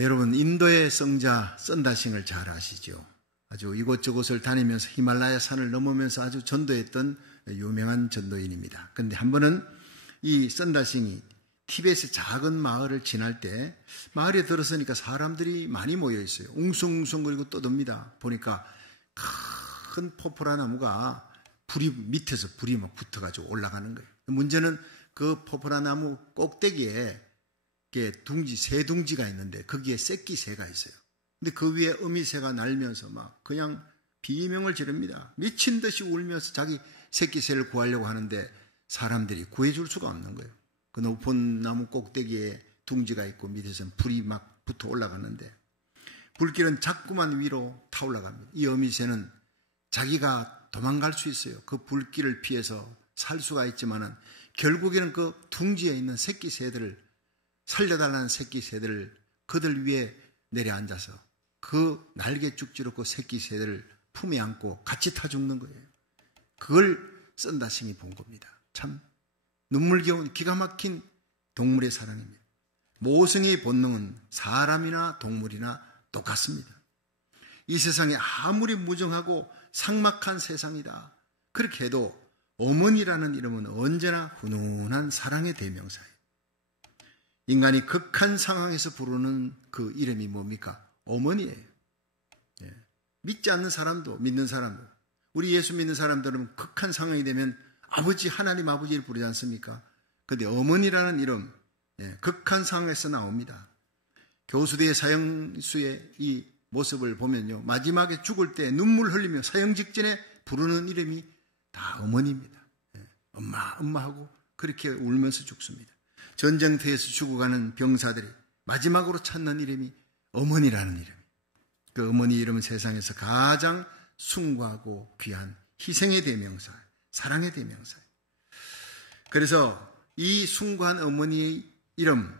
여러분, 인도의 성자 썬다싱을 잘 아시죠? 아주 이곳저곳을 다니면서 히말라야 산을 넘으면서 아주 전도했던 유명한 전도인입니다. 그런데 한 번은 이 썬다싱이 티벳의 작은 마을을 지날 때 마을에 들어서니까 사람들이 많이 모여 있어요. 웅성웅성거리고 떠듭니다. 보니까 큰 포포라 나무가 밑에서 불이 막 붙어가지고 올라가는 거예요. 문제는 그 포포라 나무 꼭대기에 새 둥지가 있는데 거기에 새끼새가 있어요. 근데 그 위에 어미새가 날면서 막 그냥 비명을 지릅니다. 미친 듯이 울면서 자기 새끼새를 구하려고 하는데 사람들이 구해줄 수가 없는 거예요. 그 높은 나무 꼭대기에 둥지가 있고 밑에서는 불이 막 붙어 올라가는데 불길은 자꾸만 위로 타올라갑니다. 이 어미새는 자기가 도망갈 수 있어요. 그 불길을 피해서 살 수가 있지만은 결국에는 그 둥지에 있는 새끼새들을 살려달라는 새끼새들을 그들 위에 내려앉아서 그 날개 쭉지로 그 새끼새들을 품에 안고 같이 타 죽는 거예요. 그걸 썬다싱이 본 겁니다. 참 눈물겨운 기가 막힌 동물의 사랑입니다. 모성의 본능은 사람이나 동물이나 똑같습니다. 이 세상에 아무리 무정하고 삭막한 세상이다 그렇게 해도 어머니라는 이름은 언제나 훈훈한 사랑의 대명사예요. 인간이 극한 상황에서 부르는 그 이름이 뭡니까? 어머니예요. 믿지 않는 사람도 믿는 사람도 우리 예수 믿는 사람들은 극한 상황이 되면 아버지 하나님 아버지를 부르지 않습니까? 그런데 어머니라는 이름 극한 상황에서 나옵니다. 교수대의 사형수의 이 모습을 보면요, 마지막에 죽을 때 눈물 흘리며 사형 직전에 부르는 이름이 다 어머니입니다. 엄마 엄마 하고 그렇게 울면서 죽습니다. 전쟁터에서 죽어가는 병사들이 마지막으로 찾는 이름이 어머니라는 이름이에요. 그 어머니 이름은 세상에서 가장 숭고하고 귀한 희생의 대명사, 사랑의 대명사예요. 그래서 이 숭고한 어머니의 이름,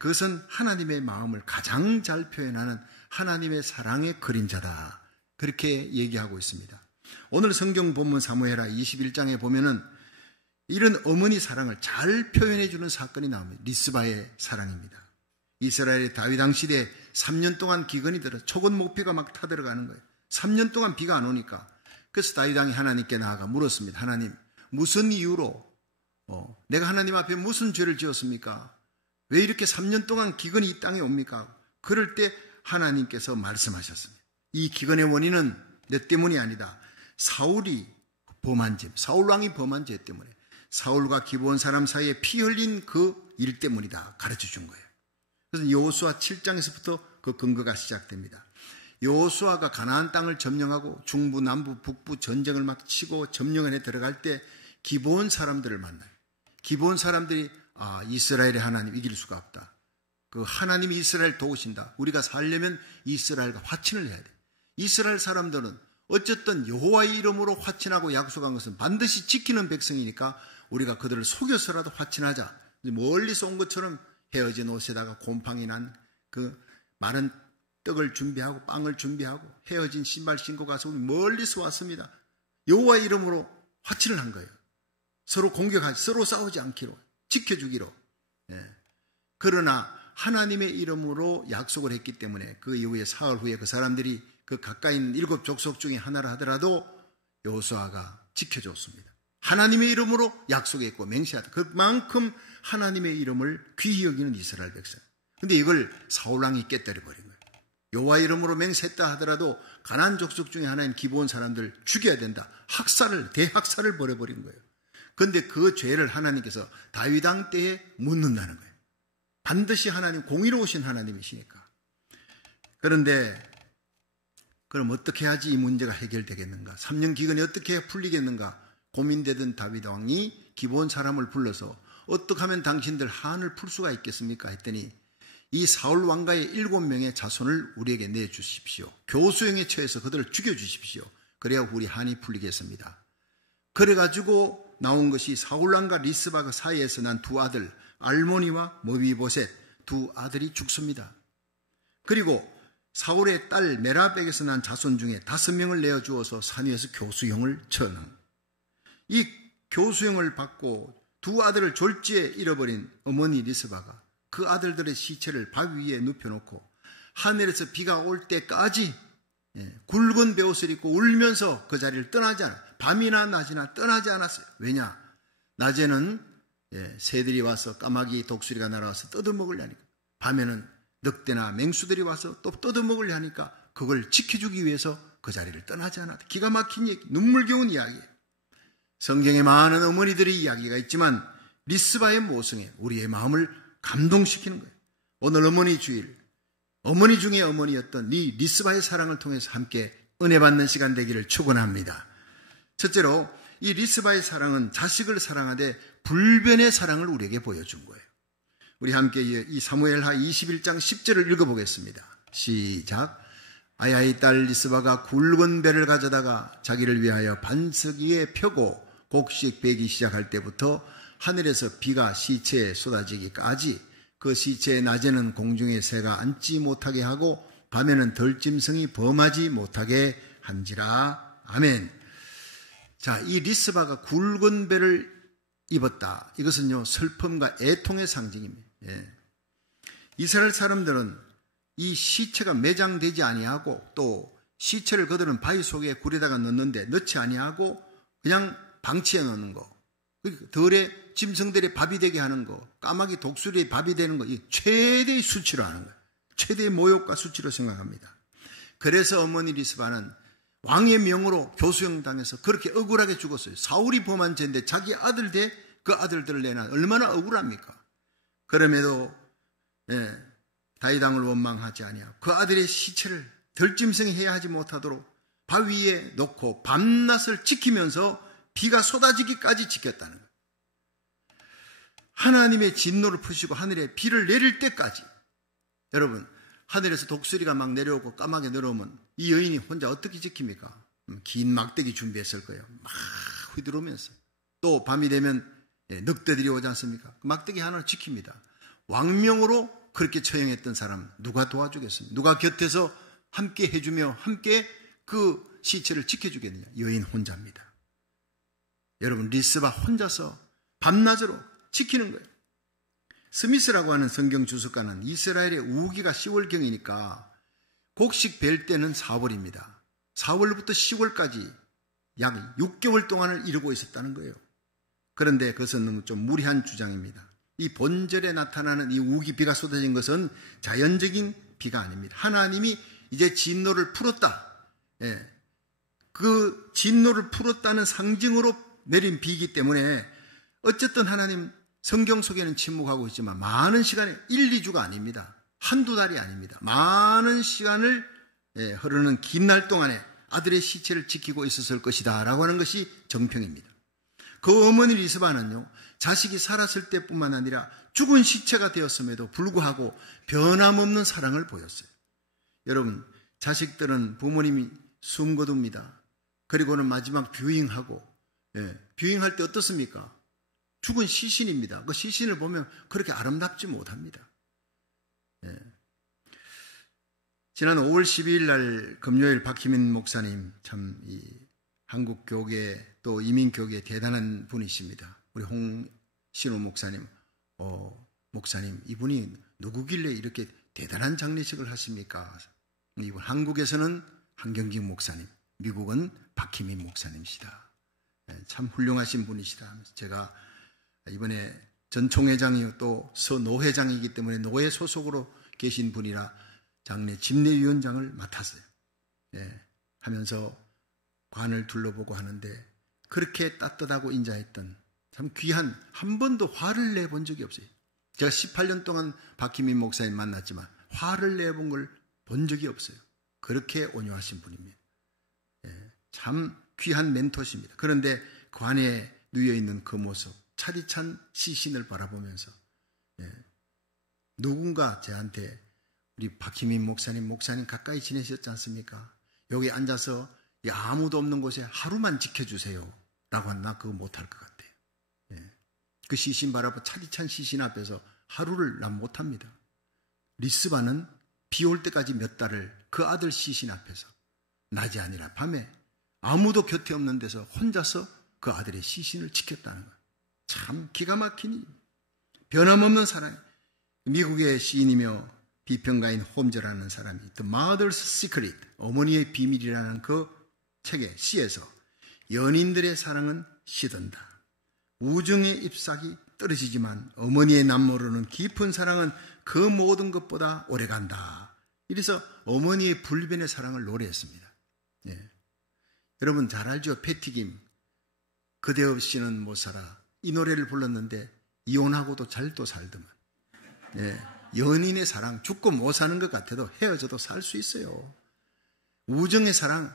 그것은 하나님의 마음을 가장 잘 표현하는 하나님의 사랑의 그림자다. 그렇게 얘기하고 있습니다. 오늘 성경 본문 사무엘하 21장에 보면은 이런 어머니 사랑을 잘 표현해 주는 사건이 나옵니다. 리스바의 사랑입니다. 이스라엘의 다윗 왕 시대에 3년 동안 기근이 들어 초건 목비가 막 타들어가는 거예요. 3년 동안 비가 안 오니까. 그래서 다윗 왕이 하나님께 나아가 물었습니다. 하나님, 무슨 이유로 내가 하나님 앞에 무슨 죄를 지었습니까? 왜 이렇게 3년 동안 기근이 이 땅에 옵니까? 그럴 때 하나님께서 말씀하셨습니다. 이 기근의 원인은 내 때문이 아니다. 사울이 범한 죄, 사울 왕이 범한 죄 때문에 사울과 기브온 사람 사이에 피 흘린 그 일 때문이다 가르쳐 준 거예요. 그래서 여호수아 7장에서부터 그 근거가 시작됩니다. 여호수아가 가나안 땅을 점령하고 중부, 남부, 북부 전쟁을 막 치고 점령을 해 들어갈 때 기브온 사람들을 만나요. 기브온 사람들이 이스라엘의 하나님 이길 수가 없다. 그 하나님이 이스라엘 도우신다. 우리가 살려면 이스라엘과 화친을 해야 돼. 이스라엘 사람들은 어쨌든 여호와의 이름으로 화친하고 약속한 것은 반드시 지키는 백성이니까 우리가 그들을 속여서라도 화친하자. 멀리서 온 것처럼 헤어진 옷에다가 곰팡이 난 그 마른 떡을 준비하고 빵을 준비하고 헤어진 신발 신고 가서 우리 멀리서 왔습니다. 여호와의 이름으로 화친을 한 거예요. 서로 공격하지, 서로 싸우지 않기로, 지켜주기로. 그러나 하나님의 이름으로 약속을 했기 때문에 그 이후에 사흘 후에 그 사람들이 그 가까이 있는 7 족속 중에 하나를 하더라도 여호수아가 지켜줬습니다. 하나님의 이름으로 약속했고 맹세하다. 그만큼 하나님의 이름을 귀히 여기는 이스라엘 백성. 근데 이걸 사울왕이 깨뜨려버린 거예요. 여호와 이름으로 맹세했다 하더라도 가나안 족속 중에 하나인 기브온 사람들 죽여야 된다. 대학살을 벌여버린 거예요. 그런데 그 죄를 하나님께서 다윗 왕 때에 묻는다는 거예요. 반드시 하나님, 공의로우신 하나님이시니까. 그런데 그럼 어떻게 해야지 이 문제가 해결되겠는가? 3년 기근이 어떻게 풀리겠는가? 고민되던 다윗 왕이 기브온 사람을 불러서 어떻게 하면 당신들 한을 풀 수가 있겠습니까? 했더니 이 사울 왕가의 7명의 자손을 우리에게 내주십시오. 교수형에 처해서 그들을 죽여주십시오. 그래야 우리 한이 풀리겠습니다. 그래가지고 나온 것이 사울 왕과 리스바가 사이에서 난 두 아들 알모니와 모비보셋 두 아들이 죽습니다. 그리고 사울의 딸 메라백에서 난 자손 중에 5명을 내어주어서 산 위에서 교수형을 처는 이 교수형을 받고 두 아들을 졸지에 잃어버린 어머니 리스바가 그 아들들의 시체를 바위 위에 눕혀놓고 하늘에서 비가 올 때까지 굵은 베옷을 입고 울면서 그 자리를 떠나지 않아. 밤이나 낮이나 떠나지 않았어요. 왜냐? 낮에는 새들이 와서 까마귀 독수리가 날아와서 뜯어먹으려니까, 밤에는 늑대나 맹수들이 와서 또 뜯어먹으려 하니까 그걸 지켜주기 위해서 그 자리를 떠나지 않았다. 기가 막힌 얘기, 눈물겨운 이야기예요. 성경에 많은 어머니들의 이야기가 있지만 리스바의 모성에 우리의 마음을 감동시키는 거예요. 오늘 어머니 주일, 어머니 중에 어머니였던 이 리스바의 사랑을 통해서 함께 은혜 받는 시간 되기를 축원합니다. 첫째로 이 리스바의 사랑은 자식을 사랑하되 불변의 사랑을 우리에게 보여준 거예요. 우리 함께 이 사무엘하 21장 10절을 읽어보겠습니다. 시작. 아야의 딸 리스바가 굵은 배를 가져다가 자기를 위하여 반석 위에 펴고 곡식 베기 시작할 때부터 하늘에서 비가 시체에 쏟아지기까지 그 시체의 낮에는 공중에 새가 앉지 못하게 하고 밤에는 들짐승이 범하지 못하게 한지라. 아멘. 자, 이 리스바가 굵은 배를 입었다. 이것은요, 슬픔과 애통의 상징입니다. 이스라엘 사람들은 이 시체가 매장되지 아니하고 또 시체를 그들은 바위 속에 굴에다가 넣는데 넣지 아니하고 그냥 방치해 놓는 거, 들의 짐승들의 밥이 되게 하는 거, 까마귀 독수리의 밥이 되는 거, 이 최대의 수치로 하는 거예요. 최대의 모욕과 수치로 생각합니다. 그래서 어머니 리스바는 왕의 명으로 교수형 당해서 그렇게 억울하게 죽었어요. 사울이 범한 죄인데 자기 아들 대 그 아들들을 내놔 얼마나 억울합니까? 그럼에도 다윗 왕을 원망하지 아니하고 그 아들의 시체를 들짐승이 해야 하지 못하도록 바위 위에 놓고 밤낮을 지키면서 비가 쏟아지기까지 지켰다는 거예요. 하나님의 진노를 푸시고 하늘에 비를 내릴 때까지. 여러분, 하늘에서 독수리가 막 내려오고 까마귀 내려오면 이 여인이 혼자 어떻게 지킵니까? 긴 막대기 준비했을 거예요. 막 휘두르면서. 또 밤이 되면 늑대들이 오지 않습니까? 그 막대기 하나를 지킵니다. 왕명으로 그렇게 처형했던 사람 누가 도와주겠습니까? 누가 곁에서 함께 해주며 함께 그 시체를 지켜주겠느냐? 여인 혼자입니다. 여러분, 리스바 혼자서 밤낮으로 지키는 거예요. 스미스라고 하는 성경 주석가는 이스라엘의 우기가 10월경이니까 곡식 벨 때는 4월입니다. 4월부터 10월까지 약 6개월 동안을 이루고 있었다는 거예요. 그런데 그것은 너무 좀 무리한 주장입니다. 이 본절에 나타나는 이 우기 비가 쏟아진 것은 자연적인 비가 아닙니다. 하나님이 이제 진노를 풀었다. 그 진노를 풀었다는 상징으로 내린 비이기 때문에 어쨌든 하나님 성경 속에는 침묵하고 있지만 많은 시간에 1, 2주가 아닙니다. 한두 달이 아닙니다. 많은 시간을 흐르는 긴 날 동안에 아들의 시체를 지키고 있었을 것이다 라고 하는 것이 정평입니다. 그 어머니 리스바는요, 자식이 살았을 때뿐만 아니라 죽은 시체가 되었음에도 불구하고 변함없는 사랑을 보였어요. 여러분, 자식들은 부모님이 숨 거둡니다. 그리고는 마지막 뷰잉하고, 뷰잉할 때 어떻습니까? 죽은 시신입니다. 그 시신을 보면 그렇게 아름답지 못합니다. 지난 5월 12일 날 금요일 박희민 목사님, 참 한국 교계 또 이민 교계에 대단한 분이십니다. 우리 홍신호 목사님, 목사님 이분이 누구길래 이렇게 대단한 장례식을 하십니까? 이분 한국에서는 한경직 목사님, 미국은 박희민 목사님이시다. 참 훌륭하신 분이시다. 제가 이번에 전 총회장이요 또 서노회장이기 때문에 노회 소속으로 계신 분이라 장례 집례위원장을 맡았어요. 하면서 관을 둘러보고 하는데 그렇게 따뜻하고 인자했던 참 귀한, 한 번도 화를 내본 적이 없어요. 제가 18년 동안 박희민 목사님 만났지만 화를 내본 걸 본 적이 없어요. 그렇게 온유하신 분입니다. 참 귀한 멘토십니다. 그런데 관에 누워있는 그 모습, 차디찬 시신을 바라보면서 누군가 저한테 우리 박희민 목사님 가까이 지내셨지 않습니까? 여기 앉아서 아무도 없는 곳에 하루만 지켜주세요 라고 하면 나 그거 못할 것 같아요. 그 시신 바라보 차디찬 시신 앞에서 하루를 난 못합니다. 리스바는 비 올 때까지 몇 달을 그 아들 시신 앞에서 낮이 아니라 밤에 아무도 곁에 없는 데서 혼자서 그 아들의 시신을 지켰다는 거예요. 참 기가 막히니 변함없는 사랑. 미국의 시인이며 비평가인 홈즈라는 사람이 The Mother's Secret, 어머니의 비밀이라는 그 책의 시에서 연인들의 사랑은 시든다. 우정의 잎사귀 떨어지지만 어머니의 남모르는 깊은 사랑은 그 모든 것보다 오래간다. 이래서 어머니의 불변의 사랑을 노래했습니다. 예. 여러분 잘 알죠? 패티김, 그대 없이는 못 살아. 이 노래를 불렀는데 이혼하고도 잘도 살더만. 예. 연인의 사랑, 죽고 못 사는 것 같아도 헤어져도 살 수 있어요. 우정의 사랑,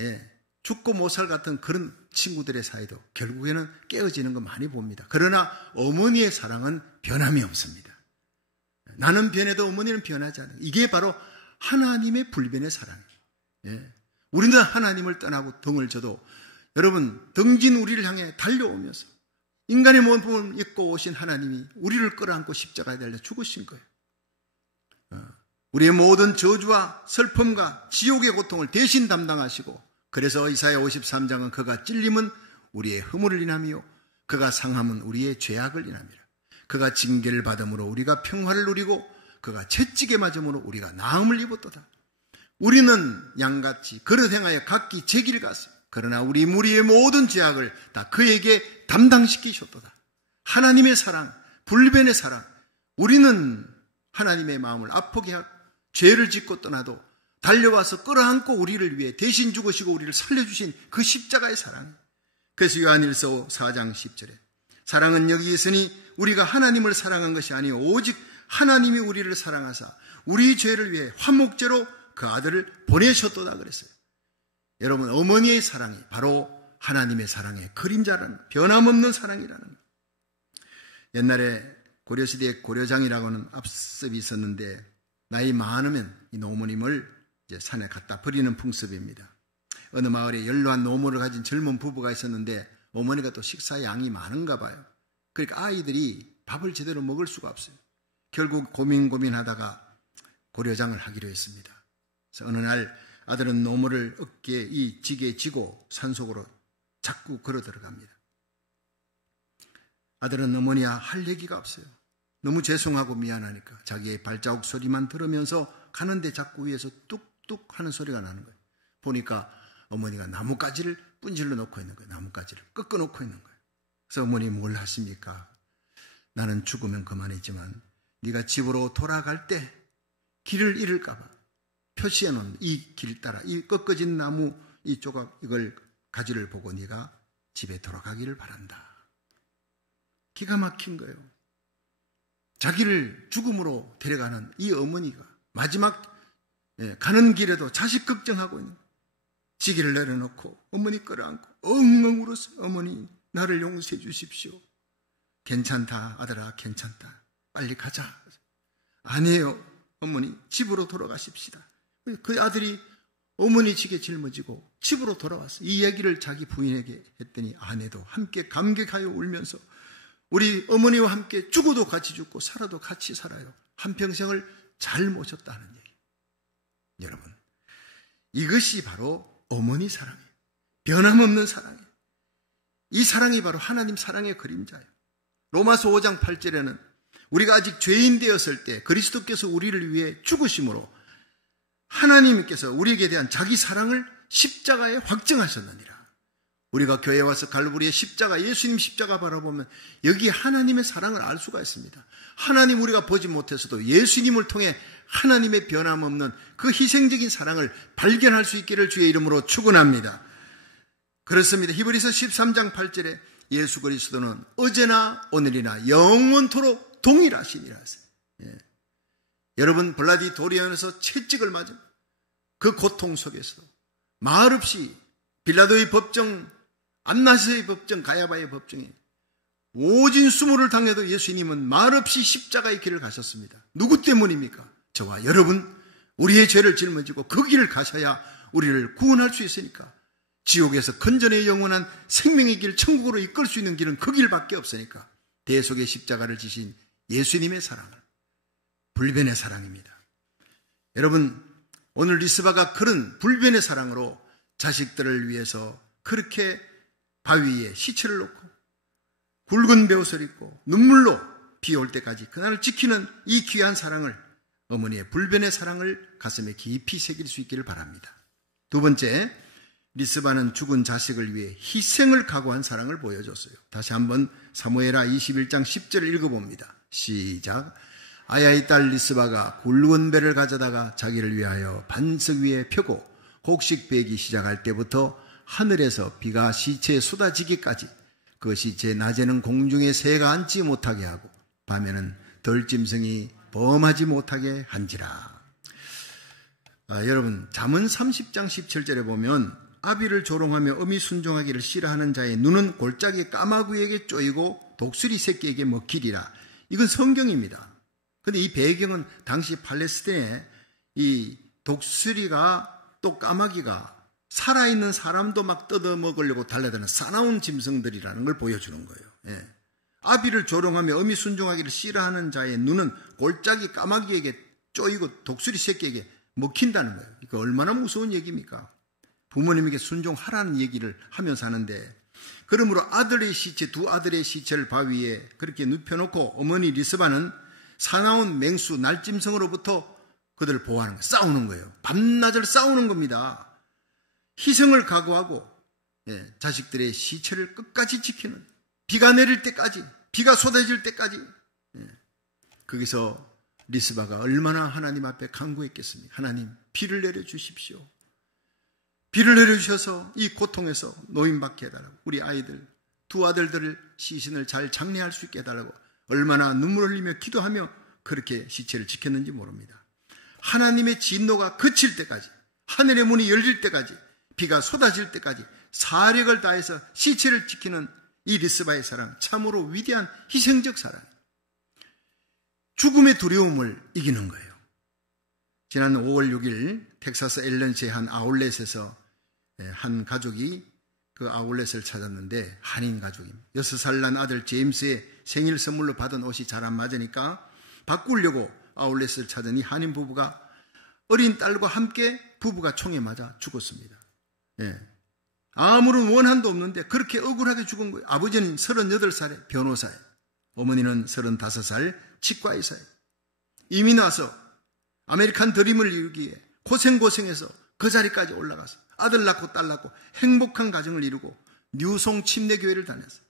예. 죽고 못 살 같은 그런 친구들의 사이도 결국에는 깨어지는 거 많이 봅니다. 그러나 어머니의 사랑은 변함이 없습니다. 나는 변해도 어머니는 변하지 않아요. 이게 바로 하나님의 불변의 사랑이에요. 예. 우리는 하나님을 떠나고 등을 져도 여러분 등진 우리를 향해 달려오면서 인간의 몸을 입고 오신 하나님이 우리를 끌어안고 십자가에 달려 죽으신 거예요. 우리의 모든 저주와 슬픔과 지옥의 고통을 대신 담당하시고, 그래서 이사야 53장은 그가 찔림은 우리의 허물을 인하며 그가 상함은 우리의 죄악을 인함이라. 그가 징계를 받음으로 우리가 평화를 누리고 그가 채찍에 맞음으로 우리가 나음을 입었도다. 우리는 양같이 그릇 행하여 각기 제 길 갔으며 그러나 우리 무리의 모든 죄악을 다 그에게 담당시키셨도다. 하나님의 사랑, 불변의 사랑. 우리는 하나님의 마음을 아프게 하고 죄를 짓고 떠나도 달려와서 끌어안고 우리를 위해 대신 죽으시고 우리를 살려주신 그 십자가의 사랑. 그래서 요한일서 4장 10절에 사랑은 여기 있으니 우리가 하나님을 사랑한 것이 아니요 오직 하나님이 우리를 사랑하사 우리 죄를 위해 화목제로 그 아들을 보내셨도다 그랬어요. 여러분, 어머니의 사랑이 바로 하나님의 사랑의 그림자라는, 변함없는 사랑이라는 거예요. 옛날에 고려시대에 고려장이라고는 앞섭이 있었는데 나이 많으면 이 노모님을 이제 산에 갖다 버리는 풍습입니다. 어느 마을에 연로한 노모를 가진 젊은 부부가 있었는데 어머니가 또 식사 양이 많은가 봐요. 그러니까 아이들이 밥을 제대로 먹을 수가 없어요. 결국 고민하다가 고려장을 하기로 했습니다. 그래서 어느 날 아들은 노모를 어깨에 이 지게에 지고 산속으로 자꾸 걸어 들어갑니다. 아들은 어머니야 할 얘기가 없어요. 너무 죄송하고 미안하니까 자기의 발자국 소리만 들으면서 가는데 자꾸 위에서 뚝뚝 하는 소리가 나는 거예요. 보니까 어머니가 나뭇가지를 분질러 놓고 있는 거예요. 나뭇가지를 꺾어 놓고 있는 거예요. 그래서 어머니 뭘 하십니까? 나는 죽으면 그만이지만 네가 집으로 돌아갈 때 길을 잃을까 봐 표시해 놓은 이 길 따라 이 꺾어진 나무 이 조각 이걸 가지를 보고 네가 집에 돌아가기를 바란다. 기가 막힌 거예요. 자기를 죽음으로 데려가는 이 어머니가 마지막 가는 길에도 자식 걱정하고 있는 거예요. 지기를 내려놓고 어머니 끌어안고 엉엉 울었어요. 어머니 나를 용서해 주십시오. 괜찮다 아들아 괜찮다. 빨리 가자. 아니에요 어머니 집으로 돌아가십시다. 그 아들이 어머니 지게 짊어지고 집으로 돌아왔어요. 이 얘기를 자기 부인에게 했더니 아내도 함께 감격하여 울면서 우리 어머니와 함께 죽어도 같이 죽고 살아도 같이 살아요. 한평생을 잘 모셨다는 얘기. 여러분, 이것이 바로 어머니 사랑이에요. 변함없는 사랑이에요. 이 사랑이 바로 하나님 사랑의 그림자예요. 로마서 5장 8절에는 우리가 아직 죄인 되었을 때 그리스도께서 우리를 위해 죽으심으로 하나님께서 우리에게 대한 자기 사랑을 십자가에 확증하셨느니라. 우리가 교회에 와서 갈보리의 십자가, 예수님 십자가 바라보면 여기 하나님의 사랑을 알 수가 있습니다. 하나님 우리가 보지 못해서도 예수님을 통해 하나님의 변함없는 그 희생적인 사랑을 발견할 수 있기를 주의 이름으로 축원합니다. 그렇습니다. 히브리서 13장 8절에 예수 그리스도는 어제나 오늘이나 영원토록 동일하시니라 하세요. 예. 여러분 블라디토리안에서 채찍을 맞은 그 고통 속에서도 말없이 빌라도의 법정, 안나스의 법정, 가야바의 법정에 오진 수모를 당해도 예수님은 말없이 십자가의 길을 가셨습니다. 누구 때문입니까? 저와 여러분, 우리의 죄를 짊어지고 그 길을 가셔야 우리를 구원할 수 있으니까. 지옥에서 건전의 영원한 생명의 길, 천국으로 이끌 수 있는 길은 그 길밖에 없으니까. 대속의 십자가를 지신 예수님의 사랑을, 불변의 사랑입니다. 여러분, 오늘 리스바가 그런 불변의 사랑으로 자식들을 위해서 그렇게 바위 위에 시체를 놓고 굵은 베옷을 입고 눈물로 비 올 때까지 그날을 지키는 이 귀한 사랑을, 어머니의 불변의 사랑을 가슴에 깊이 새길 수 있기를 바랍니다. 두 번째, 리스바는 죽은 자식을 위해 희생을 각오한 사랑을 보여줬어요. 다시 한번 사무엘하 21장 10절을 읽어봅니다. 시작. 아야의 딸 리스바가 굵은 배를 가져다가 자기를 위하여 반석 위에 펴고 곡식 베기 시작할 때부터 하늘에서 비가 시체에 쏟아지기까지 그 시체 낮에는 공중에 새가 앉지 못하게 하고 밤에는 들짐승이 범하지 못하게 한지라. 여러분, 잠언 30장 17절에 보면 아비를 조롱하며 엄히 순종하기를 싫어하는 자의 눈은 골짜기 까마귀에게 쪼이고 독수리 새끼에게 먹히리라. 이건 성경입니다. 그런데 이 배경은 당시 팔레스타인에 이 독수리가 또 까마귀가 살아있는 사람도 막 뜯어먹으려고 달려드는 사나운 짐승들이라는 걸 보여주는 거예요. 예. 아비를 조롱하며 엄히 순종하기를 싫어하는 자의 눈은 골짜기 까마귀에게 쪼이고 독수리 새끼에게 먹힌다는 거예요. 이거 얼마나 무서운 얘기입니까? 부모님에게 순종하라는 얘기를 하면서 하는데, 그러므로 아들의 시체, 두 아들의 시체를 바위에 그렇게 눕혀놓고 어머니 리스바는 사나운 맹수, 날짐승으로부터 그들을 보호하는 거예요. 싸우는 거예요. 밤낮을 싸우는 겁니다. 희생을 각오하고 자식들의 시체를 끝까지 지키는, 비가 내릴 때까지, 비가 쏟아질 때까지. 거기서 리스바가 얼마나 하나님 앞에 간구했겠습니까? 하나님, 비를 내려주십시오. 비를 내려주셔서 이 고통에서 노임받게 해달라고, 우리 아이들, 두 아들들을 시신을 잘 장례할 수 있게 해달라고 얼마나 눈물 흘리며 기도하며 그렇게 시체를 지켰는지 모릅니다. 하나님의 진노가 그칠 때까지, 하늘의 문이 열릴 때까지, 비가 쏟아질 때까지 사력을 다해서 시체를 지키는 이 리스바의 사랑, 참으로 위대한 희생적 사랑, 죽음의 두려움을 이기는 거예요. 지난 5월 6일 텍사스 앨런시의 한 아울렛에서 한 가족이 그 아울렛을 찾았는데, 한인 가족입니다. 6살 난 아들 제임스의 생일 선물로 받은 옷이 잘 안 맞으니까 바꾸려고 아울렛을 찾은 이 한인 부부가 어린 딸과 함께 부부가 총에 맞아 죽었습니다. 아무런 원한도 없는데 그렇게 억울하게 죽은 거예요. 아버지는 38살의 변호사예요. 어머니는 35살 치과의사예요. 이민 와서 아메리칸 드림을 이루기 위해 고생해서 그 자리까지 올라가서 아들 낳고 딸 낳고 행복한 가정을 이루고 뉴송 침례교회를 다녔어요.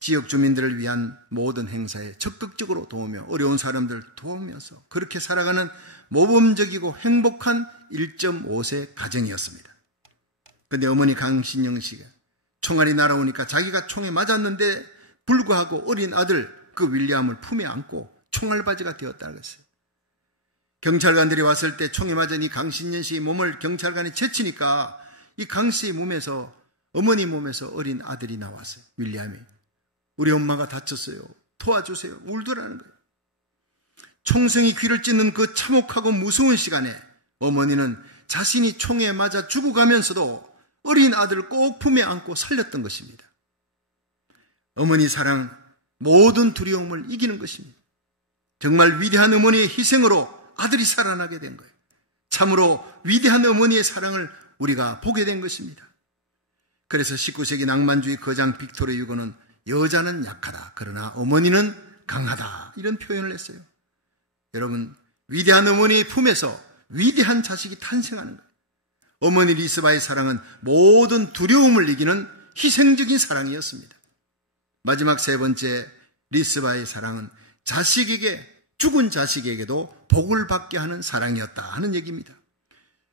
지역 주민들을 위한 모든 행사에 적극적으로 도우며 어려운 사람들을 도우면서 그렇게 살아가는 모범적이고 행복한 1.5세 가정이었습니다. 그런데 어머니 강신영 씨가 총알이 날아오니까 자기가 총에 맞았는데 불구하고 어린 아들 그 윌리엄을 품에 안고 총알바지가 되었다고 했어요. 경찰관들이 왔을 때 총에 맞은 이 강신년 씨의 몸을 경찰관이 제치니까 이 강 씨의 몸에서, 어머니 몸에서 어린 아들이 나왔어요. 윌리엄이. 우리 엄마가 다쳤어요. 도와주세요. 울더라는 거예요. 총성이 귀를 찢는 그 참혹하고 무서운 시간에 어머니는 자신이 총에 맞아 죽어가면서도 어린 아들을 꼭 품에 안고 살렸던 것입니다. 어머니 사랑, 모든 두려움을 이기는 것입니다. 정말 위대한 어머니의 희생으로 아들이 살아나게 된 거예요. 참으로 위대한 어머니의 사랑을 우리가 보게 된 것입니다. 그래서 19세기 낭만주의 거장 빅토르 유고는 여자는 약하다, 그러나 어머니는 강하다, 이런 표현을 했어요. 여러분, 위대한 어머니의 품에서 위대한 자식이 탄생하는 거예요. 어머니 리스바의 사랑은 모든 두려움을 이기는 희생적인 사랑이었습니다. 마지막 세 번째, 리스바의 사랑은 죽은 자식에게도 복을 받게 하는 사랑이었다 하는 얘기입니다.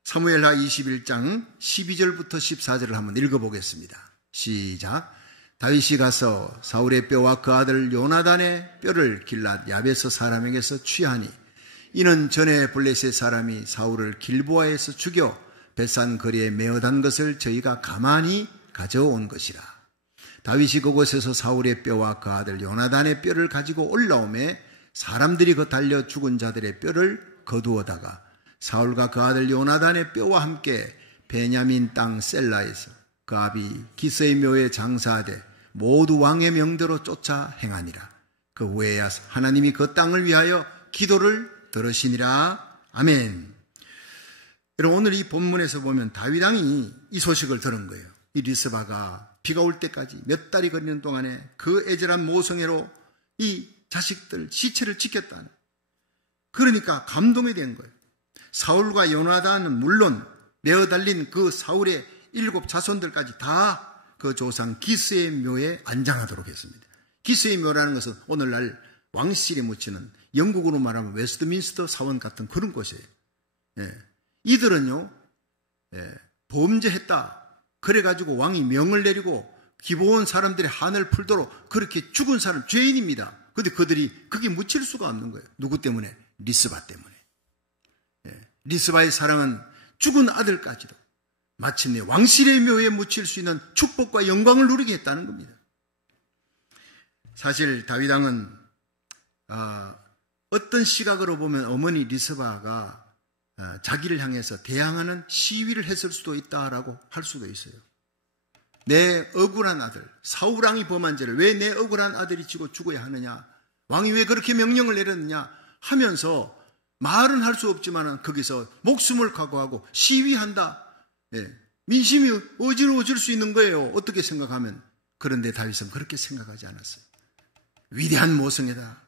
사무엘하 21장 12절부터 14절을 한번 읽어보겠습니다. 시작. 다윗이 가서 사울의 뼈와 그 아들 요나단의 뼈를 길랏 야베스 사람에게서 취하니, 이는 전에 블레셋 사람이 사울을 길보아에서 죽여 벳산 거리에 메어단 것을 저희가 가만히 가져온 것이라. 다윗이 그곳에서 사울의 뼈와 그 아들 요나단의 뼈를 가지고 올라오매 사람들이 그 달려 죽은 자들의 뼈를 거두어다가 사울과 그 아들 요나단의 뼈와 함께 베냐민 땅 셀라에서 그 아비 기스의 묘에 장사하되 모두 왕의 명대로 쫓아 행하니라. 그 후에야 하나님이 그 땅을 위하여 기도를 들으시니라. 아멘. 여러분, 오늘 이 본문에서 보면 다윗 왕이 이 소식을 들은 거예요. 이 리스바가 비가 올 때까지 몇 달이 걸리는 동안에 그 애절한 모성애로 이 자식들 시체를 지켰다는. 그러니까 감동이 된 거예요. 사울과 요나단은 물론 메어 달린 그 사울의 7 자손들까지 다 그 조상 기스의 묘에 안장하도록 했습니다. 기스의 묘라는 것은 오늘날 왕실에 묻히는, 영국으로 말하면 웨스트민스터 사원 같은 그런 곳이에요. 이들은요, 범죄했다. 그래가지고 왕이 명을 내리고 기브온 사람들의 한을 풀도록 그렇게 죽은 사람, 죄인입니다. 그런데 그들이 그게 묻힐 수가 없는 거예요. 누구 때문에? 리스바 때문에. 리스바의 사랑은 죽은 아들까지도 마침내 왕실의 묘에 묻힐 수 있는 축복과 영광을 누리게 했다는 겁니다. 사실 다윗 왕은 어떤 시각으로 보면 어머니 리스바가 자기를 향해서 대항하는 시위를 했을 수도 있다라고 할 수도 있어요. 내 억울한 아들, 사울 왕이 범한 죄를 왜 내 억울한 아들이 지고 죽어야 하느냐, 왕이 왜 그렇게 명령을 내렸느냐 하면서 말은 할 수 없지만 거기서 목숨을 각오하고 시위한다. 민심이 어지러워질 수 있는 거예요. 어떻게 생각하면. 그런데 다윗은 그렇게 생각하지 않았어요. 위대한 모성이다.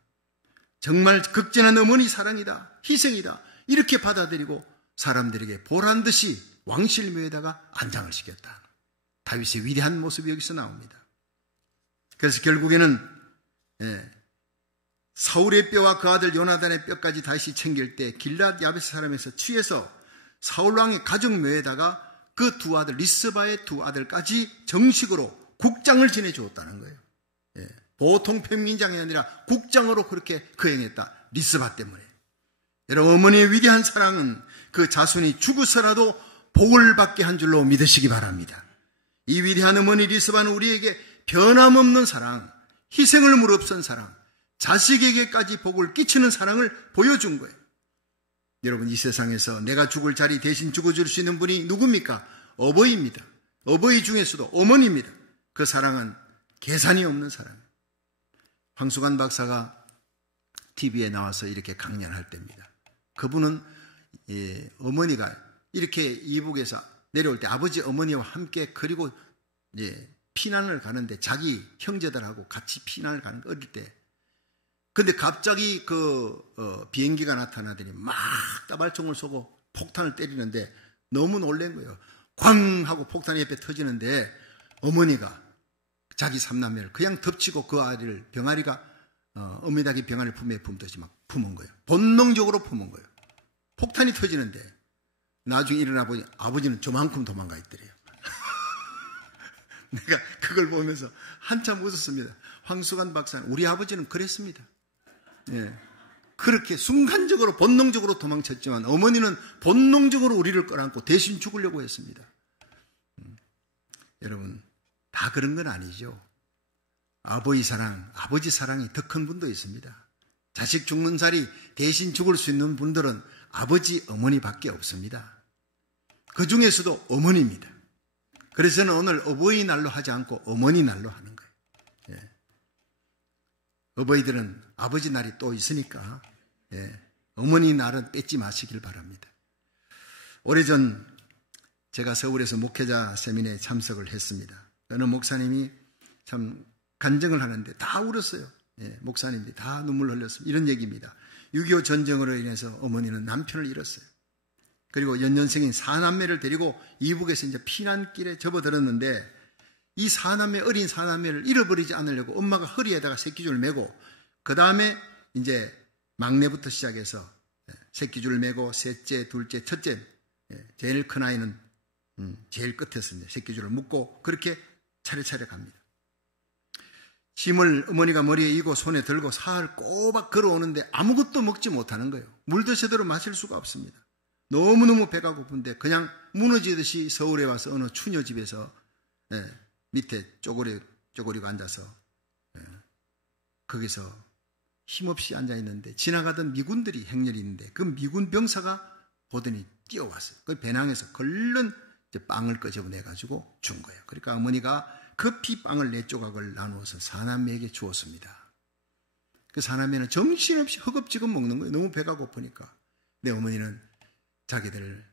정말 극진한 어머니 사랑이다. 희생이다. 이렇게 받아들이고 사람들에게 보란듯이 왕실묘에다가 안장을 시켰다. 다윗의 위대한 모습이 여기서 나옵니다. 그래서 결국에는 사울의 뼈와 그 아들 요나단의 뼈까지 다시 챙길 때 길랏 야베스 사람에서 취해서 사울왕의 가정묘에다가 그 2 아들 리스바의 2 아들까지 정식으로 국장을 지내주었다는 거예요. 보통 평민장이 아니라 국장으로 그렇게 거행했다. 리스바 때문에. 여러분, 어머니의 위대한 사랑은 그 자손이 죽어서라도 복을 받게 한 줄로 믿으시기 바랍니다. 이 위대한 어머니 리스바는 우리에게 변함없는 사랑, 희생을 무릅쓴 사랑, 자식에게까지 복을 끼치는 사랑을 보여준 거예요. 여러분, 이 세상에서 내가 죽을 자리 대신 죽어줄 수 있는 분이 누굽니까? 어버이입니다. 어버이 중에서도 어머니입니다. 그 사랑은 계산이 없는 사랑이에요. 황수관 박사가 TV에 나와서 이렇게 강연할 때입니다. 그분은 어머니가 이렇게 이북에서 내려올 때 아버지 어머니와 함께 그리고 피난을 가는데 자기 형제들하고 같이 피난을 가는 거 어릴 때. 근데 갑자기 비행기가 나타나더니 막 따발총을 쏘고 폭탄을 때리는데 너무 놀란 거예요. 쾅 하고 폭탄이 옆에 터지는데 어머니가 자기 3남매를 그냥 덮치고 그 아이를 병아리가 어미닭이 병아리를 품에 품듯이 막 품은 거예요. 본능적으로 품은 거예요. 폭탄이 터지는데 나중에 일어나 보니 아버지는 저만큼 도망가 있더래요. 내가 그걸 보면서 한참 웃었습니다. 황수관 박사는 우리 아버지는 그랬습니다. 그렇게 순간적으로 본능적으로 도망쳤지만 어머니는 본능적으로 우리를 끌어안고 대신 죽으려고 했습니다. 여러분, 다 그런 건 아니죠. 아버지 사랑이 더 큰 분도 있습니다. 자식 죽는 자리 대신 죽을 수 있는 분들은 아버지, 어머니밖에 없습니다. 그 중에서도 어머니입니다. 그래서 저는 오늘 어버이날로 하지 않고 어머니날로 하는 거예요. 어버이들은 아버지 날이 또 있으니까 어머니 날은 뺏지 마시길 바랍니다. 오래전 제가 서울에서 목회자 세미나에 참석을 했습니다. 어느 목사님이 참 간증을 하는데 다 울었어요. 목사님들이 다 눈물 흘렸습니다. 이런 얘기입니다. 6.25 전쟁으로 인해서 어머니는 남편을 잃었어요. 그리고 연년생인 4남매를 데리고 이북에서 이제 피난길에 접어들었는데 이 어린 4남매를 잃어버리지 않으려고 엄마가 허리에다가 새끼줄을 메고 그 다음에 이제 막내부터 시작해서 새끼줄을 메고 셋째, 둘째, 첫째, 제일 큰 아이는 제일 끝에서 이제 새끼줄을 묶고 그렇게 차례차례 갑니다. 짐을 어머니가 머리에 이고 손에 들고 사흘 꼬박 걸어오는데 아무것도 먹지 못하는 거예요. 물도 제대로 마실 수가 없습니다. 너무너무 배가 고픈데 그냥 무너지듯이 서울에 와서 어느 추녀 집에서 밑에 쪼그리고 앉아서 거기서 힘없이 앉아있는데 지나가던 미군들이 행렬이 있는데 그 미군 병사가 보더니 뛰어왔어요. 그 배낭에서 걸른 빵을 끄집어내가지고 준 거예요. 그러니까 어머니가 급히 빵을 4조각을 나누어서 4남매에게 주었습니다. 그 4남매는 정신없이 허겁지겁 먹는 거예요. 너무 배가 고프니까. 내 어머니는 자기들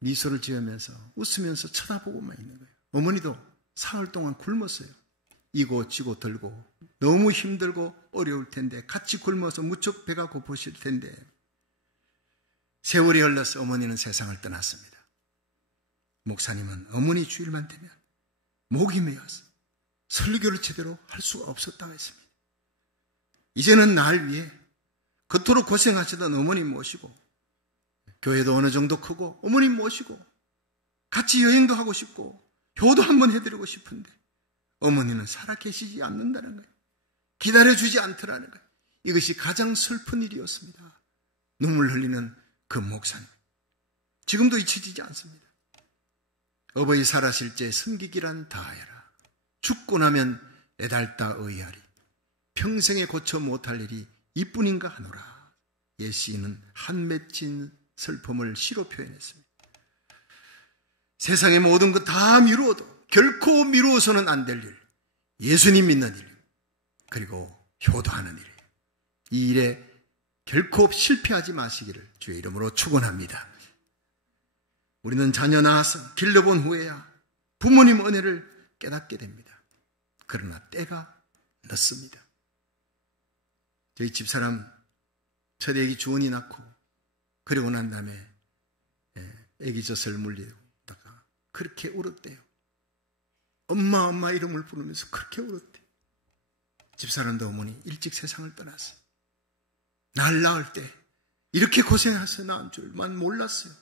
미소를 지으면서 웃으면서 쳐다보고만 있는 거예요. 어머니도 사흘 동안 굶었어요. 이고 지고 들고 너무 힘들고 어려울 텐데, 같이 굶어서 무척 배가 고프실 텐데, 세월이 흘러서 어머니는 세상을 떠났습니다. 목사님은 어머니 주일만 되면 목이 메어서 설교를 제대로 할 수가 없었다고 했습니다. 이제는 날 위해 그토록 고생하시던 어머님 모시고, 교회도 어느 정도 크고 어머님 모시고 같이 여행도 하고 싶고 효도 한번 해드리고 싶은데 어머니는 살아계시지 않는다는 거예요. 기다려주지 않더라는 거예요. 이것이 가장 슬픈 일이었습니다. 눈물 흘리는 그 목사님, 지금도 잊혀지지 않습니다. 어버이 살아실 때 섬기기란 다하여라. 죽고 나면 애달다 의하리. 평생에 고쳐 못할 일이 이뿐인가 하노라. 옛 시인은 한 맺힌 슬픔을 시로 표현했습니다. 세상의 모든 것 다 미루어도 결코 미루어서는 안 될 일, 예수님 믿는 일, 그리고 효도하는 일, 이 일에 결코 실패하지 마시기를 주의 이름으로 축원합니다. 우리는 자녀 낳아서 길러본 후에야 부모님 은혜를 깨닫게 됩니다. 그러나 때가 늦습니다. 저희 집사람 첫 애기 주원이 낳고 그리고 난 다음에 애기 젖을 물리다가 그렇게 울었대요. 엄마 이름을 부르면서 그렇게 울었대요. 집사람도 어머니 일찍 세상을 떠났어요. 날 낳을 때 이렇게 고생해서 낳은 줄만 몰랐어요.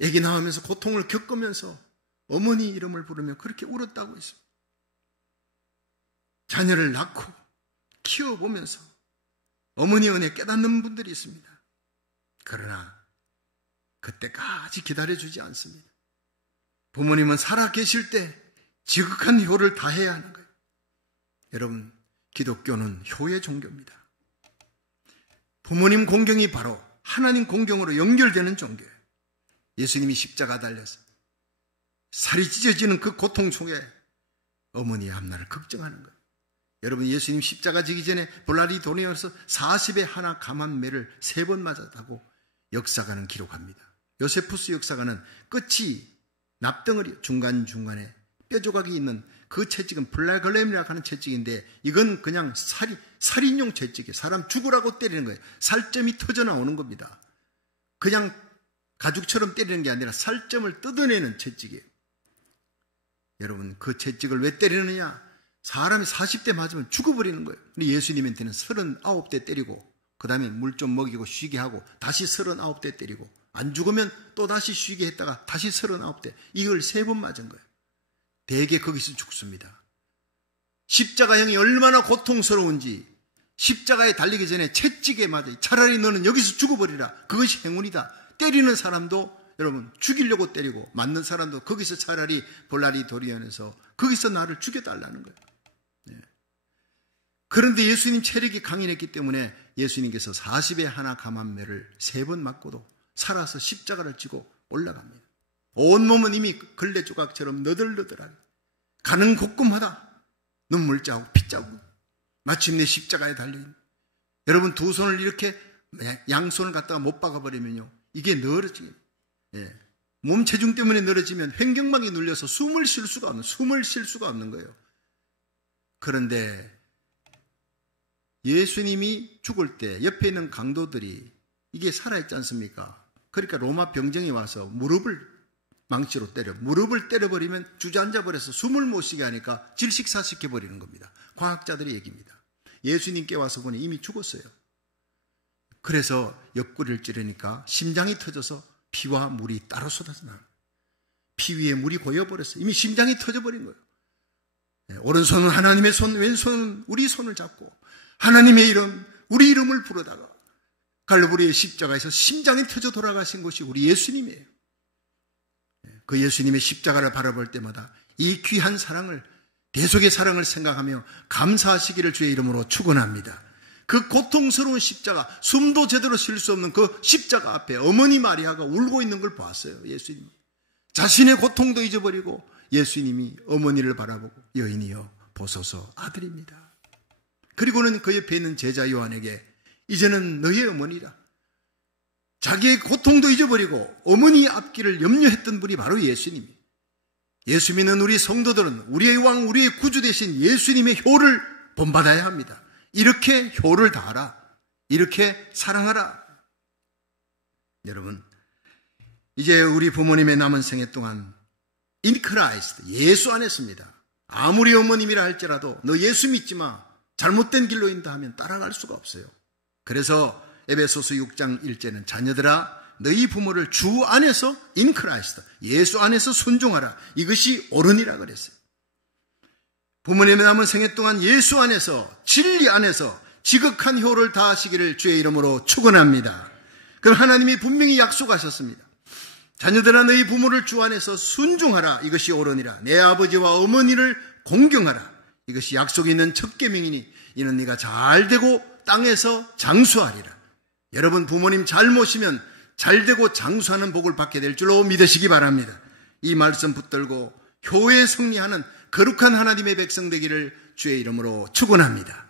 애기 낳으면서 고통을 겪으면서 어머니 이름을 부르며 그렇게 울었다고 했어요. 자녀를 낳고 키워보면서 어머니 은혜 깨닫는 분들이 있습니다. 그러나 그때까지 기다려주지 않습니다. 부모님은 살아계실 때 지극한 효를 다해야 하는 거예요. 여러분, 기독교는 효의 종교입니다. 부모님 공경이 바로 하나님 공경으로 연결되는 종교예요. 예수님이 십자가 달려서 살이 찢어지는 그 고통 속에 어머니의 앞날을 걱정하는 거예요. 여러분, 예수님 십자가 지기 전에 볼라리 도네어에서 40에 하나 감한 매를 3번 맞았다고 역사가는 기록합니다. 요세푸스 역사가는 끝이 납덩어리 중간중간에 뼈조각이 있는 그 채찍은 플라글렘이라고 하는 채찍인데, 이건 그냥 살인용 채찍이에요. 사람 죽으라고 때리는 거예요. 살점이 터져 나오는 겁니다. 그냥 가죽처럼 때리는 게 아니라 살점을 뜯어내는 채찍이에요. 여러분, 그 채찍을 왜 때리느냐? 사람이 40대 맞으면 죽어버리는 거예요. 근데 예수님한테는 39대 때리고 그 다음에 물 좀 먹이고 쉬게 하고 다시 39대 때리고 안 죽으면 또 다시 쉬게 했다가 다시 39대, 이걸 3번 맞은 거예요. 대개 거기서 죽습니다. 십자가형이 얼마나 고통스러운지 십자가에 달리기 전에 채찍에 맞아 차라리 너는 여기서 죽어버리라, 그것이 행운이다. 때리는 사람도 여러분 죽이려고 때리고 맞는 사람도 거기서 차라리 볼라리 도리안에서 거기서 나를 죽여달라는 거예요. 그런데 예수님 체력이 강인했기 때문에 예수님께서 40에 하나 감한 매를 3번 맞고도 살아서 십자가를 지고 올라갑니다. 온몸은 이미 걸레 조각처럼 너덜너덜하게 가는 곳곳마다 눈물 자국, 피 자국, 마침내 십자가에 달려있는, 여러분 두 손을 이렇게 양손을 갖다가 못 박아버리면요 이게 늘어지게, 몸 체중 때문에 늘어지면 횡격막이 눌려서 숨을 쉴 수가 없는 거예요. 그런데 예수님이 죽을 때 옆에 있는 강도들이 이게 살아있지 않습니까? 그러니까 로마 병정이 와서 무릎을 망치로 무릎을 때려버리면 주저앉아버려서 숨을 못 쉬게 하니까 질식사시켜버리는 겁니다. 과학자들의 얘기입니다. 예수님께 와서 보니 이미 죽었어요. 그래서 옆구리를 찌르니까 심장이 터져서 피와 물이 따로 쏟아져 나와요. 피 위에 물이 고여버렸어요. 이미 심장이 터져버린 거예요. 오른손은 하나님의 손, 왼손은 우리 손을 잡고 하나님의 이름, 우리 이름을 부르다가 갈보리의 십자가에서 심장이 터져 돌아가신 것이 우리 예수님이에요. 그 예수님의 십자가를 바라볼 때마다 이 귀한 사랑을, 대속의 사랑을 생각하며 감사하시기를 주의 이름으로 축원합니다. 그 고통스러운 십자가, 숨도 제대로 쉴 수 없는 그 십자가 앞에 어머니 마리아가 울고 있는 걸 보았어요. 예수님 자신의 고통도 잊어버리고 예수님이 어머니를 바라보고 여인이여 보소서 아들입니다. 그리고는 그 옆에 있는 제자 요한에게 이제는 너의 어머니라, 자기의 고통도 잊어버리고 어머니 앞길을 염려했던 분이 바로 예수님이에요. 예수 믿는 우리 성도들은 우리의 왕, 우리의 구주 되신 예수님의 효를 본받아야 합니다. 이렇게 효를 다하라. 이렇게 사랑하라. 여러분, 이제 우리 부모님의 남은 생애 동안 in Christ, 예수 안에서입니다. 아무리 어머님이라 할지라도 너 예수 믿지 마. 잘못된 길로 인다 하면 따라갈 수가 없어요. 그래서 에베소서 6장 1절은 자녀들아 너희 부모를 주 안에서 in Christ, 예수 안에서 순종하라. 이것이 옳으니라 그랬어요. 부모님의 남은 생애 동안 예수 안에서, 진리 안에서 지극한 효를 다하시기를 주의 이름으로 축원합니다. 그럼 하나님이 분명히 약속하셨습니다. 자녀들아 너희 부모를 주 안에서 순종하라. 이것이 옳으니라. 내 아버지와 어머니를 공경하라. 이것이 약속이 있는 첫 계명이니 이는 네가 잘되고 땅에서 장수하리라. 여러분 부모님 잘 모시면 잘되고 장수하는 복을 받게 될 줄로 믿으시기 바랍니다. 이 말씀 붙들고 효에 승리하는 거룩한 하나님의 백성 되기를 주의 이름으로 축원합니다.